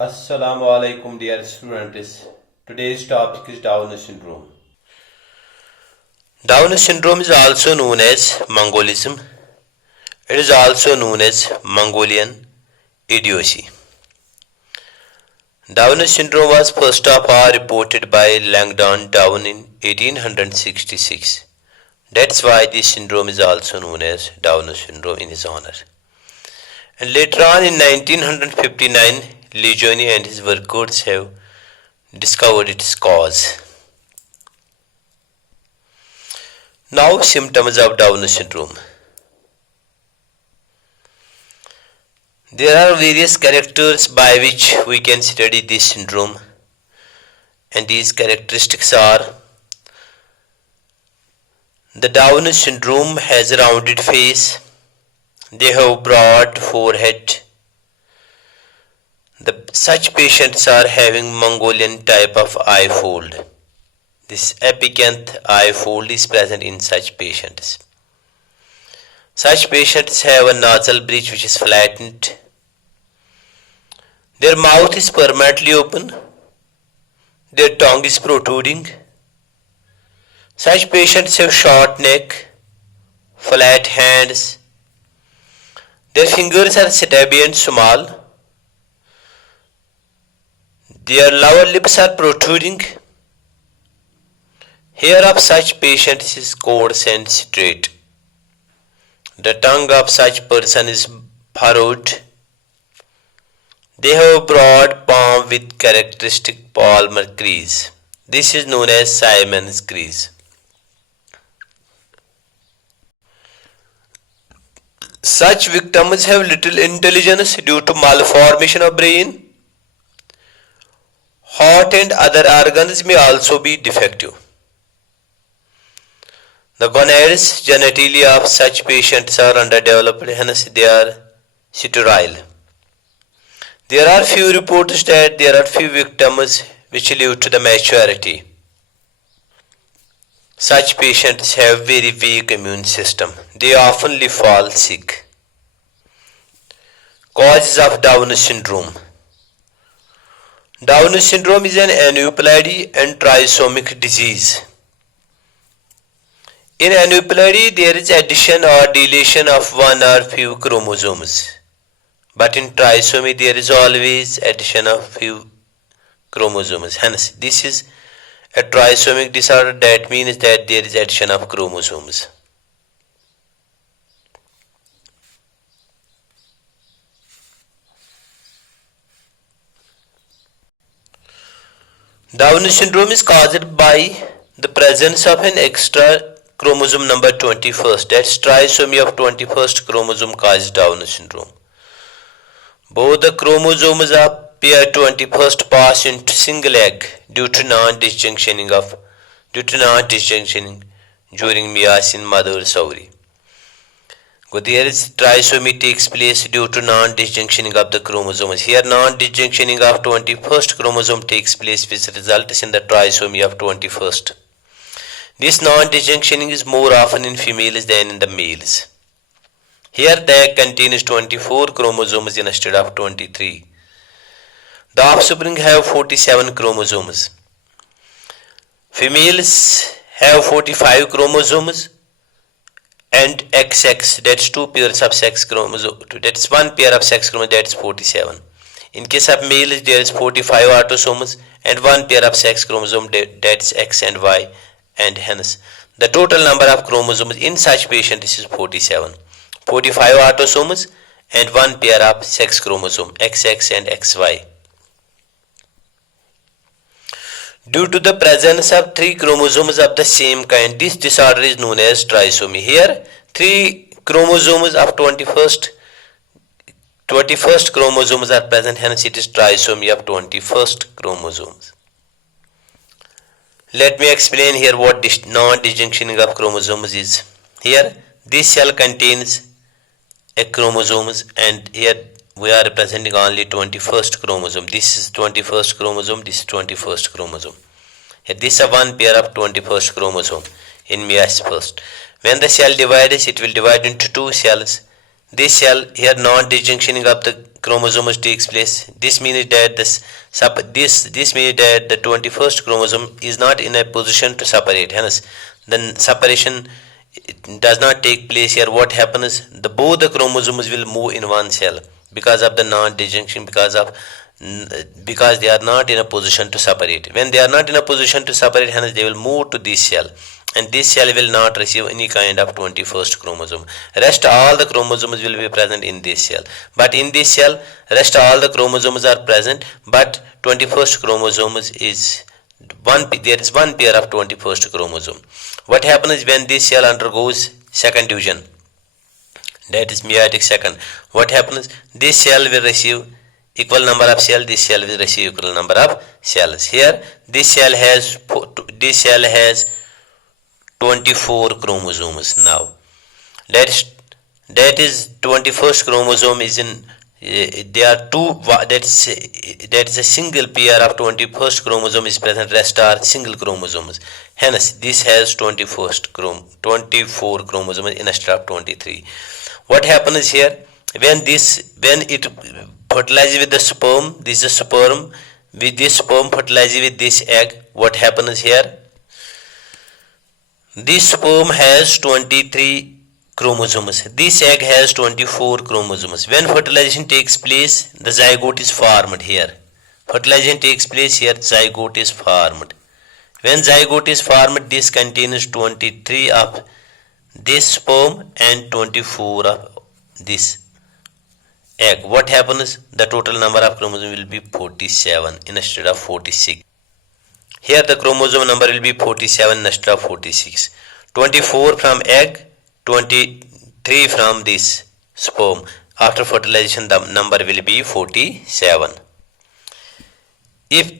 Assalamu alaikum dear students. Today's topic is Down syndrome. Down syndrome is also known as Mongolism. It is also known as Mongolian idiocy. Down syndrome was first of all reported by Langdon Down in 1866. That's why this syndrome is also known as Down syndrome in his honor. And later on in 1959, Lejeune and his workers have discovered its cause. Now, symptoms of Down syndrome. There are various characters by which we can study this syndrome, and these characteristics are: the Down syndrome has a rounded face, they have broad forehead. Such patients are having Mongolian type of eye fold. This apicanth eye fold is present in such patients. Such patients have a nasal bridge which is flattened. Their mouth is permanently open. Their tongue is protruding. Such patients have short neck, flat hands. Their fingers are stubby and small. Their lower lips are protruding. Hair of such patients is coarse and straight. The tongue of such person is furrowed. They have a broad palm with characteristic palmar crease. This is known as Simon's crease. Such victims have little intelligence due to malformation of brain. Heart and other organs may also be defective. The gonads genitalia of such patients are underdeveloped, hence they are sterile. There are few reports that there are few victims which live to the maturity. Such patients have very weak immune system. They often fall sick. Causes of Down syndrome. Down syndrome is an aneuploidy and trisomic disease. In aneuploidy, there is addition or deletion of one or few chromosomes. But in trisomy, there is always addition of few chromosomes. Hence, this is a trisomic disorder. That means that there is addition of chromosomes. Down syndrome is caused by the presence of an extra chromosome number 21st. That's trisomy of 21st chromosome causes Down syndrome. Both the chromosomes of pair 21st pass into single egg due to non-disjunctioning during meiosis in mother's ovary. There is trisomy takes place due to non-disjunctioning of the chromosomes. Here non-disjunctioning of 21st chromosome takes place, which results in the trisomy of 21st. This non-disjunctioning is more often in females than in the males. Here the egg contains 24 chromosomes instead of 23. The offspring have 47 chromosomes. Females have 45 chromosomes and XX, that's two pairs of sex chromosomes. That's one pair of sex chromosomes, that's 47. In case of males, there is 45 autosomes and one pair of sex chromosomes, that's X and Y, and hence the total number of chromosomes in such patients is 47. 45 autosomes and one pair of sex chromosomes, XX and XY. Due to the presence of 3 chromosomes of the same kind, this disorder is known as trisomy. Here, 3 chromosomes of 21st chromosomes are present, hence it is trisomy of 21st chromosomes. Let me explain here what this non-disjunctioning of chromosomes is. Here, this cell contains a chromosomes, and here we are representing only 21st chromosome. This is 21st chromosome, this is 21st chromosome. Here this is one pair of 21st chromosome in meiosis first. When the cell divides, it will divide into two cells. this cell here non-disjunctioning of the chromosomes takes place. This means that this means that the 21st chromosome is not in a position to separate. Hence, then separation does not take place here. What happens? Both the chromosomes will move in one cell because of the non-disjunction, because they are not in a position to separate. When they are not in a position to separate, hence they will move to this cell, and this cell will not receive any kind of 21st chromosome. Rest all the chromosomes will be present in this cell, but in this cell rest all the chromosomes are present, but 21st chromosomes is there is one pair of 21st chromosome. What happens when this cell undergoes second division, that is meiotic second? What happens? This cell will receive equal number of cells, this cell will receive equal number of cells. Here this cell has 24 chromosomes. Now that is 21st chromosome is in there are two, that is a single pair of 21st chromosome is present, rest are single chromosomes. Hence this has 24 chromosomes instead of 23. What happens here? When it fertilizes with the sperm, this is sperm, with this sperm fertilizes with this egg, what happens here? This sperm has 23 chromosomes. This egg has 24 chromosomes. When fertilization takes place, the zygote is formed here. Fertilization takes place here, zygote is formed. When zygote is formed, this contains 23 of this sperm and 24 of this egg. What happens? The total number of chromosomes will be 47 instead of 46. Here the chromosome number will be 47 instead of 46. 24 from egg, 23 from this sperm. After fertilization the number will be 47. If